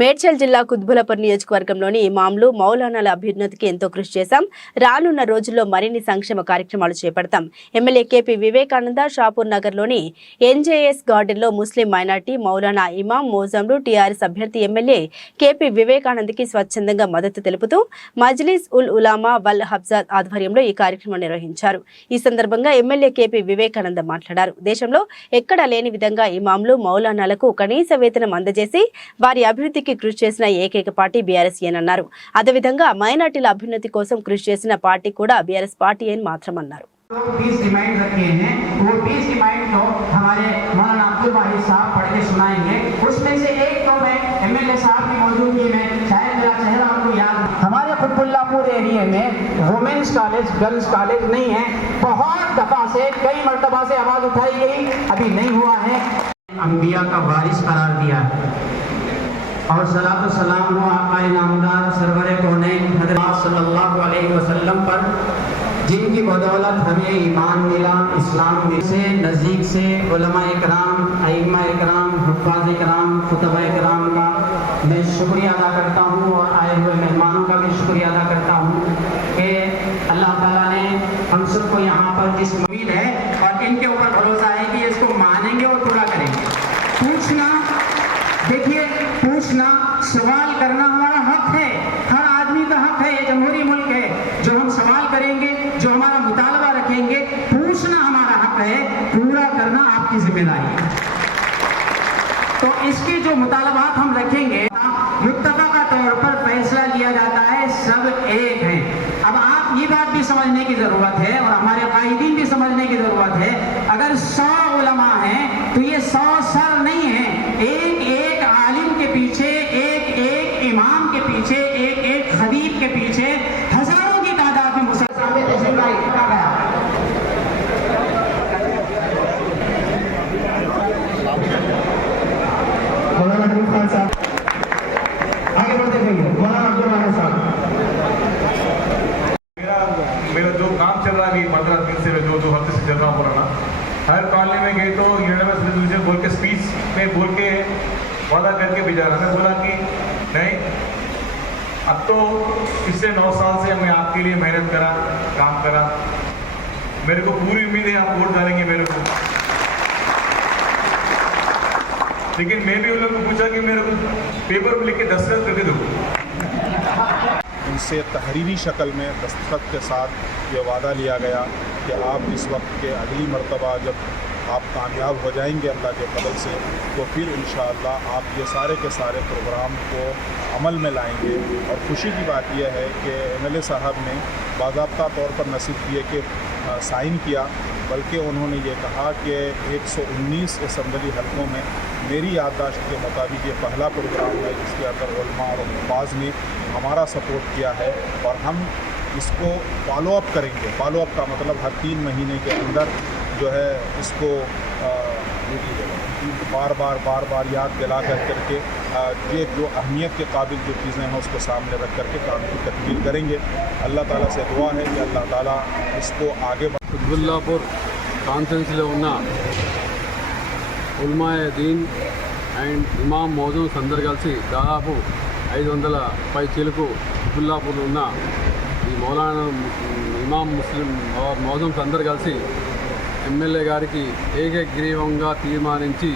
మేడ్చల్ జిల్లా కుత్బుల్లాపూర్ నియోజకవర్గంలోని ఇమాంలు మౌలానాల అభ్యున్నతికి ఎంతో కృషి చేశాం. రానున్న రోజుల్లో మరిన్ని సంక్షేమ కార్యక్రమాలు చేపడతాం. ఎమ్మెల్యే కేపీ వివేకానంద షాపూర్ నగర్లోని ఎన్జేఎస్ గార్డెన్లో ముస్లిం మైనార్టీ మౌలానా ఇమాం మోజంలు టీఆర్ఎస్ అభ్యర్థి ఎమ్మెల్యే కేపీ వివేకానందకి స్వచ్ఛందంగా మద్దతు తెలుపుతూ మజ్లిస్ ఉల్ ఉలామా వల్ హబ్జాద్ ఆధ్వర్యంలో ఈ కార్యక్రమం నిర్వహించారు. ఈ సందర్భంగా ఎమ్మెల్యే కేపీ వివేకానంద మాట్లాడారు. దేశంలో ఎక్కడా లేని విధంగా ఇమాంలు మౌలానాలకు కనీస వేతనం అందజేసి వారి అభివృద్ధి కృషి చేసిన ఏకైక పార్టీ బీఆర్ఎస్ అన్నారు. అదేవిధంగా మైనార్టీల అభ్యున్నతి కోసం కృషి చేసిన పార్టీ కూడా బీఆర్ఎస్ పార్టీ అని మాత్రం అన్నారు. 20 डिमांड रखे हैं, वो 20 डिमांड तो हमारे मौलाना अब्दुल वाहिद साहब पढ़ के सुनाएंगे। उसमें से एक तो मैं एमएलए साहब की मौजूदगी में शायद मेरा चेहरा आपको याद, हमारे कुतुबुल्लापुर एरिया में वुमेन्स कॉलेज गर्ल्स कॉलेज नहीं है। बहुत दफा से कई मरतबा से आवाज उठाई गई, अभी नहीं हुआ है। अंबिया का वारिस करार दिया और सलातो सलाम हो आका नामदार सरवरे कौनैन हज़रत सल्लल्लाहु अलैहि वसल्लम पर, जिनकी बदौलत हमें ईमान मिला, इस्लाम से नज़दीक से उलमा इकराम, अइम्मा इकराम, हुफ़ाज़ इकराम, खुतबा इकराम का मैं शुक्रिया अदा करता हूँ और आए हुए मेहमानों का भी शुक्रिया अदा करता हूँ कि अल्लाह ताला ने हम सबको यहाँ पर जिस उम्मीद है और इनके ऊपर भरोसा है कि इसको मानेंगे और पूरा करेंगे। पूछना, देखिए पूछना सवाल करना हमारा हक है, हर आदमी का हक है। ये जमहूरी मुल्क है, जो हम सवाल करेंगे, जो हमारा मुतालबा रखेंगे, पूछना हमारा हक है, पूरा करना आपकी जिम्मेदारी है। तो इसके जो मुतालबात हम रखेंगे, मुत्तफ़ा का तौर पर फैसला लिया जाता है, सब एक हैं। अब आप ये बात भी समझने की जरूरत है और हमारे कायदीन भी समझने की जरूरत है, अगर 100 उलमा हैं तो ये 100 सर नहीं है। एक एक आलिम के पीछे, एक एक इमाम के पीछे, एक एक खतीब के पीछे हजारों की तादाद में मुसलमान में तशरीफ लाई आ गया। मौलाना अब्दुल खान साहब आगे बढ़ते रहेंगे। मौलाना अब्दुल खान साहब, मेरा जो काम चल रहा है 15 दिन से जो हफ्ते से चल रहा हूँ पुराना, हर कॉलेज में गए तो यूनिवर्स रेजोल्यूशन बोल के स्पीच में बोल के वादा करके भेजा रहा। मैं बोला कि नहीं, अब तो पिछले 9 साल से मैं आपके लिए मेहनत करा, काम करा, मेरे को पूरी उम्मीद है आप वोट डालेंगे मेरे को। लेकिन मैं भी उन लोगों को पूछा कि मेरे को पेपर में लिख के दस्तखत करके दो। इनसे तहरीरी शक्ल में दस्तखत के साथ ये वादा लिया गया कि आप इस वक्त के अगली मरतबा जब आप कामयाब हो जाएंगे अल्लाह के फजल से, तो फिर इंशाअल्लाह आप ये सारे के सारे प्रोग्राम को अमल में लाएंगे। और खुशी की बात यह है कि एमएलए साहब ने बाज़ाब्ता तौर पर न सिर्फ ये कि साइन किया, बल्कि उन्होंने ये कहा कि 119 असम्बली हलकों में मेरी याददाश्त के मुताबिक ये पहला प्रोग्राम है जिसके अंदर उलमा और हुफ़ाज़ ने हमारा सपोर्ट किया है और हम इसको फॉलो अप करेंगे। फॉलो अप का मतलब हर 3 महीने के अंदर जो है इसको बार बार याद दिला करके ये जो अहमियत के काबिल जो चीज़ें हैं उसको सामने रख करके काम की तकमील करेंगे। अल्लाह ताला से दुआ है कि अल्लाह ताला इसको आगे కుత్బుల్లాపూర్ కాన్ఫరెన్స్లో ఉన్న ఉల్మాయే దీన్ అండ్ ఇమాం మౌజూమ్స్ అందరు కలిసి దాదాపు 500 పై చిలుకు కుత్బుల్లాపూర్లో ఉన్న ఈ మౌలానా ఇమాం ముస్లిం మౌజూమ్స్ అందరు కలిసి ఎమ్మెల్యే గారికి ఏకగ్రీవంగా తీర్మానించి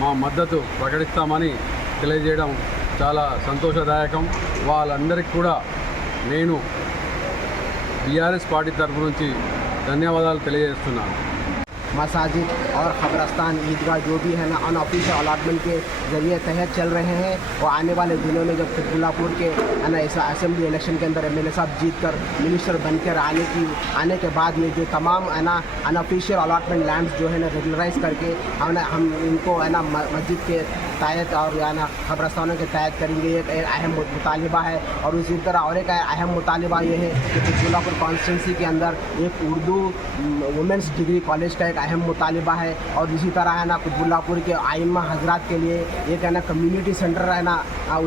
మా మద్దతు ప్రకటిస్తామని తెలియజేయడం చాలా సంతోషదాయకం. వాళ్ళందరికీ కూడా నేను బీఆర్ఎస్ పార్టీ తరఫు నుంచి ధన్యవాదాలు తెలియజేస్తున్నాను. मसाजिद और ख़बरस्तान ईदगाह जो भी है ना अनऑफिशियल अलॉटमेंट के ज़रिए तहत चल रहे हैं और आने वाले दिनों में जब कुतुबुल्लापुर के है ना ऐसा असेंबली इलेक्शन के अंदर एमएलए साहब जीत कर मिनिस्टर बनकर आने के बाद में जो तमाम है ना अनऑफिशियल अलॉटमेंट लैंड्स जो है ना रेगुलराइज करके हम इनको है ना मस्जिद के तहत और या ना ख़बरस्तानों के तहत करेंगे। एक अहम मुतालिबा है और उसी तरह और एक अहम मुतालिबा ये है कि कुतुबुल्लापुर कॉन्स्टिट्यूंसी के अंदर एक उर्दू वुमेंस डिग्री कॉलेज का एक अहम मुतालिबा है और इसी तरह है ना कुतुबुल्लापुर के आइम्मा हजरात के लिए एक है ना कम्युनिटी सेंटर है ना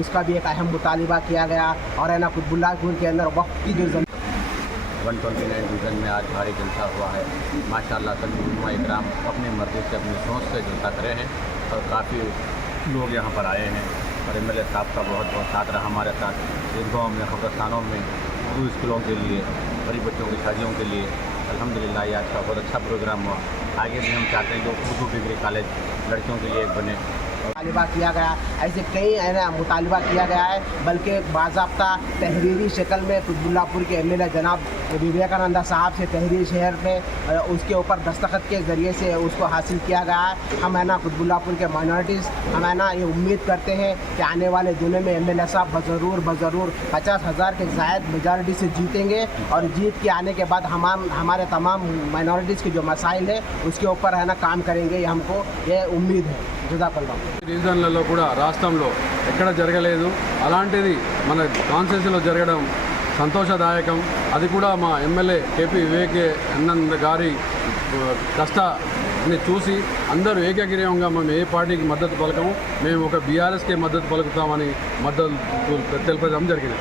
उसका भी एक अहम मुतालिबा किया गया। और है ना कुतुबुल्लापुर के अंदर वक्त की जो 129 डिवीज़न में आज भारी जलसा हुआ है। माशाअल्लाह तक उलमा इकराम अपनी मर्जी से अपनी सोच से जलसा करे हैं और काफ़ी लोग यहाँ पर आए हैं। और MLA साहब का बहुत बहुत साथ रहा हमारे साथ ईदगाहों में, कब्रस्तानों में, उर्दू स्कूलों के लिए, गरीब बच्चों की शादियों के लिए। अल्हम्दुलिल्लाह ये आज का बहुत अच्छा प्रोग्राम हुआ। आगे भी हम चाहते हैं कि उर्दू डिग्री कॉलेज लड़कियों के लिए एक बने। मुतालबा किया गया, ऐसे कई मुतालबा किया गया है, बल्कि बाज़ाब्ता तहरीरी शक्ल में कुतुबुल्लाहपुर के MLA जनाब विवेकानंद साहब से तहरीर शहर में उसके ऊपर दस्तखत के ज़रिए से उसको हासिल किया गया है। हम है ना कुतुबुल्लाहपुर के माइनॉरिटीज़ हम है ना ये उम्मीद करते हैं कि आने वाले दिनों में MLA साहब ज़रूर 50,000 के ज़ायद मेजॉरिटी से जीतेंगे और जीत के आने के बाद हमारे तमाम माइनॉरिटीज़ के जो मसाइल है उसके ऊपर है ना काम करेंगे, ये हमको ये उम्मीद है। जज़ाकल्लाह। రీజన్లలో కూడా రాష్ట్రంలో ఎక్కడ జరగలేదు, అలాంటిది మన కాన్స్టిట్యూన్సీలో జరగడం సంతోషదాయకం. అది కూడా మా MLA KP వివేకానంద గారి కష్టాన్ని చూసి అందరూ ఏకగ్రీవంగా మేము ఏ పార్టీకి మద్దతు పలకము, మేము ఒక BRSకే మద్దతు పలుకుతామని మద్దతు తెలపడం జరిగింది.